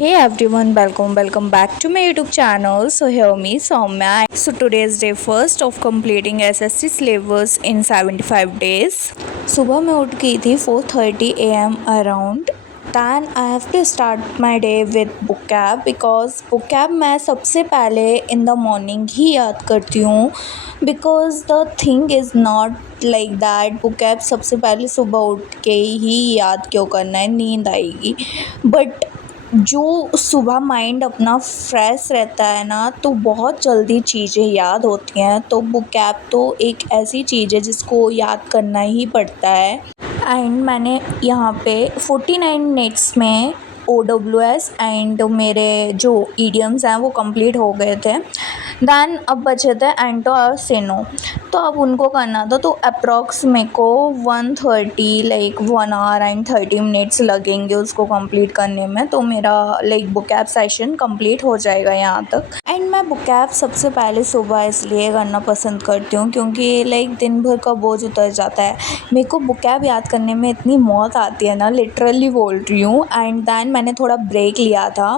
Hey everyone, welcome back to my YouTube channel. So hear me, Soumya. So today's day first of completing SSC syllabus in 75 days. सुबह मैं उठ गई थी 4:30 AM around. Then I have to start my day with vocab because vocab मैं सबसे पहले in the morning ही याद करती हूँ because the thing is not like that. vocab सबसे पहले सुबह उठ के ही याद क्यों करना है, नींद आएगी. बट जो सुबह माइंड अपना फ्रेश रहता है ना तो बहुत जल्दी चीज़ें याद होती हैं. तो vocab तो एक ऐसी चीज़ है जिसको याद करना ही पड़ता है. एंड मैंने यहाँ पे 49 मिनट्स में OWS एंड मेरे जो ईडियम्स हैं वो कंप्लीट हो गए थे. दैन अब बचे थे एंटो और सेनो, तो अब उनको करना था. तो अप्रॉक्स मेरे को 1:30 लाइक 1 आवर एंड 30 मिनट्स लगेंगे उसको कंप्लीट करने में. तो मेरा लाइक vocab सेशन कंप्लीट हो जाएगा यहाँ तक. एंड मैं vocab सबसे पहले सुबह इसलिए करना पसंद करती हूँ क्योंकि लाइक दिन भर का बोझ उतर जाता है. मेरे को vocab याद करने में इतनी मौत आती है ना, लिटरली बोल रही हूँ. एंड दैन मैंने थोड़ा ब्रेक लिया था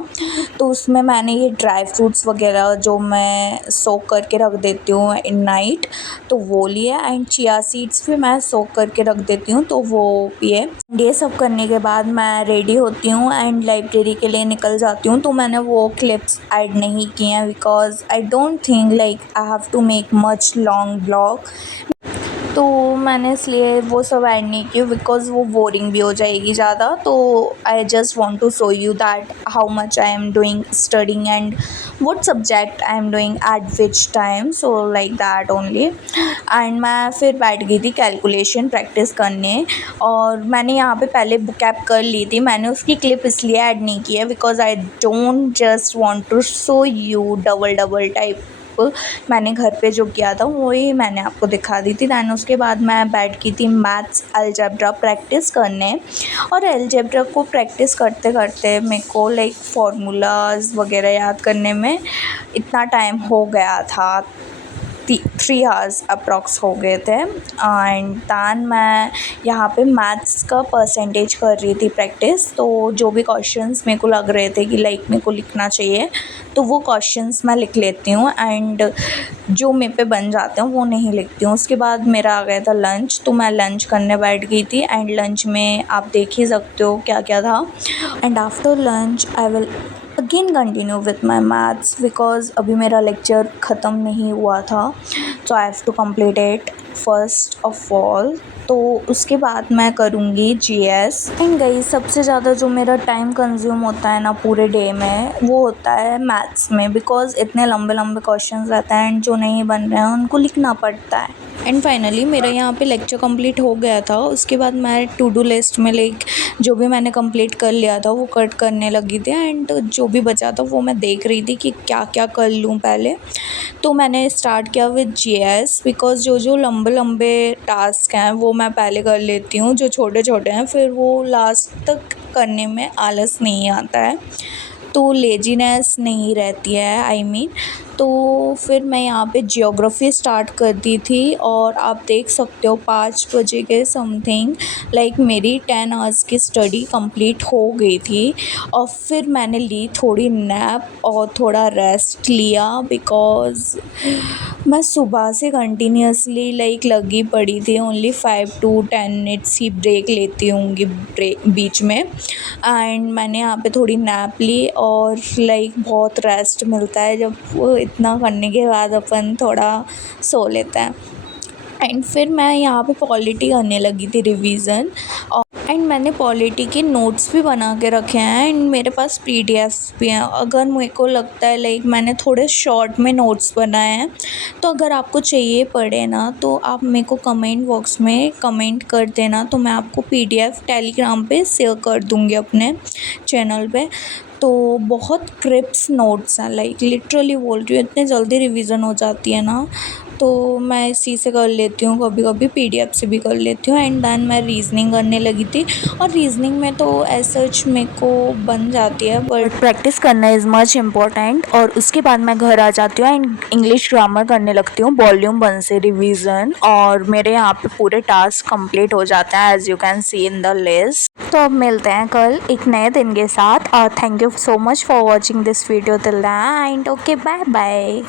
तो उसमें मैंने ये ड्राई फ्रूट्स वगैरह जो मैं सोक करके रख देती हूँ इन नाइट तो वो लिया. एंड चिया सीड्स भी मैं सोक करके रख देती हूँ तो वो पिए. ये सब करने के बाद मैं रेडी होती हूँ एंड लाइब्रेरी के लिए निकल जाती हूँ. तो मैंने वो क्लिप्स ऐड नहीं किए हैं because I don't think like I have to make much long blog. तो मैंने इसलिए वो सब ऐड नहीं की बिकॉज़ वो बोरिंग भी हो जाएगी ज़्यादा. तो I just want to show you that how much I am doing studying and what subject I am doing at which time. So like that only. And मैं फिर बैठ गई थी कैलकुलेशन प्रैक्टिस करने. और मैंने यहाँ पे पहले vocab कर ली थी. मैंने उसकी क्लिप इसलिए ऐड नहीं की है because I don't just want to show you double type. मैंने घर पे जो किया था वही मैंने आपको दिखा दी थी. दैन उसके बाद मैं बैठ की थी मैथ्स अलजेब्रा प्रैक्टिस करने. और अलजेब्रा को प्रैक्टिस करते करते मेरे को लाइक फार्मूलाज वगैरह याद करने में इतना टाइम हो गया था. 3 आवर्स अप्रॉक्स हो गए थे. एंड दैन मैं यहाँ पे मैथ्स का परसेंटेज कर रही थी प्रैक्टिस. तो जो भी क्वेश्चंस मेरे को लग रहे थे कि लाइक मेरे को लिखना चाहिए तो वो क्वेश्चंस मैं लिख लेती हूँ. एंड जो मेरे पे बन जाते हैं वो नहीं लिखती हूँ. उसके बाद मेरा आ गया था लंच. तो मैं लंच करने बैठ गई थी. एंड लंच में आप देख ही सकते हो क्या क्या था. And after lunch I will again continue with my maths because अभी मेरा लेक्चर ख़त्म नहीं हुआ था. So I have to complete it first of all. तो उसके बाद मैं करूँगी GS. एंड गई सबसे ज़्यादा जो मेरा टाइम कंज्यूम होता है ना पूरे डे में वो होता है मैथ्स में बिकॉज इतने लंबे लंबे क्वेश्चंस रहते हैं एंड जो नहीं बन रहे हैं उनको लिखना पड़ता है. एंड फाइनली मेरा यहाँ पे लेक्चर कंप्लीट हो गया था. उसके बाद मैं टू डू लिस्ट में लाइक जो भी मैंने कंप्लीट कर लिया था वो कट करने लगी थी. एंड जो भी बचा था वो मैं देख रही थी कि क्या क्या कर लूँ पहले. तो मैंने स्टार्ट किया विद GS बिकॉज जो लंबे लंबे टास्क हैं वो मैं पहले कर लेती हूँ. जो छोटे छोटे हैं फिर वो लास्ट तक करने में आलस नहीं आता है, तो लेजीनेस नहीं रहती है आई मीन. तो फिर मैं यहाँ पे जियोग्राफी स्टार्ट कर दी थी. और आप देख सकते हो 5 बजे के समथिंग लाइक मेरी 10 आवर्स की स्टडी कंप्लीट हो गई थी. और फिर मैंने ली थोड़ी नैप और थोड़ा रेस्ट लिया बिकॉज़ मैं सुबह से कंटिन्यूसली लाइक लगी पड़ी थी. ओनली 5 to 10 मिनट्स ही ब्रेक लेती होंगी बीच में. एंड मैंने यहाँ पे थोड़ी नैप ली और लाइक बहुत रेस्ट मिलता है जब वो इतना करने के बाद अपन थोड़ा सो लेते हैं. एंड फिर मैं यहाँ पे पॉलिटी करने लगी थी रिवीजन. एंड मैंने पॉलिटी के नोट्स भी बना के रखे हैं एंड मेरे पास PDF भी हैं. अगर मेरे को लगता है लाइक मैंने थोड़े शॉर्ट में नोट्स बनाए हैं तो अगर आपको चाहिए पड़े ना तो आप मेरे को कमेंट बॉक्स में कमेंट कर देना तो मैं आपको PDF टेलीग्राम पे शेयर कर दूँगी अपने चैनल पे. तो बहुत क्रिप्स नोट्स हैं लाइक लिटरली बोल रही हूँ इतने जल्दी रिवीजन हो जाती है ना. तो मैं इसी से कर लेती हूँ, कभी कभी PDF से भी कर लेती हूँ. एंड दैन मैं रीजनिंग करने लगी थी. और रीजनिंग में तो ऐसा मेरे को बन जाती है बट प्रैक्टिस करना इज़ मच इम्पोर्टेंट. और उसके बाद मैं घर आ जाती हूँ एंड इंग्लिश ग्रामर करने लगती हूँ वॉल्यूम 1 से रिवीजन. और मेरे यहाँ पे पूरे टास्क कंप्लीट हो जाते हैं as you can see in the list. तो अब मिलते हैं कल एक नए दिन के साथ। और thank you so much for watching this video till the end. Okay, bye bye.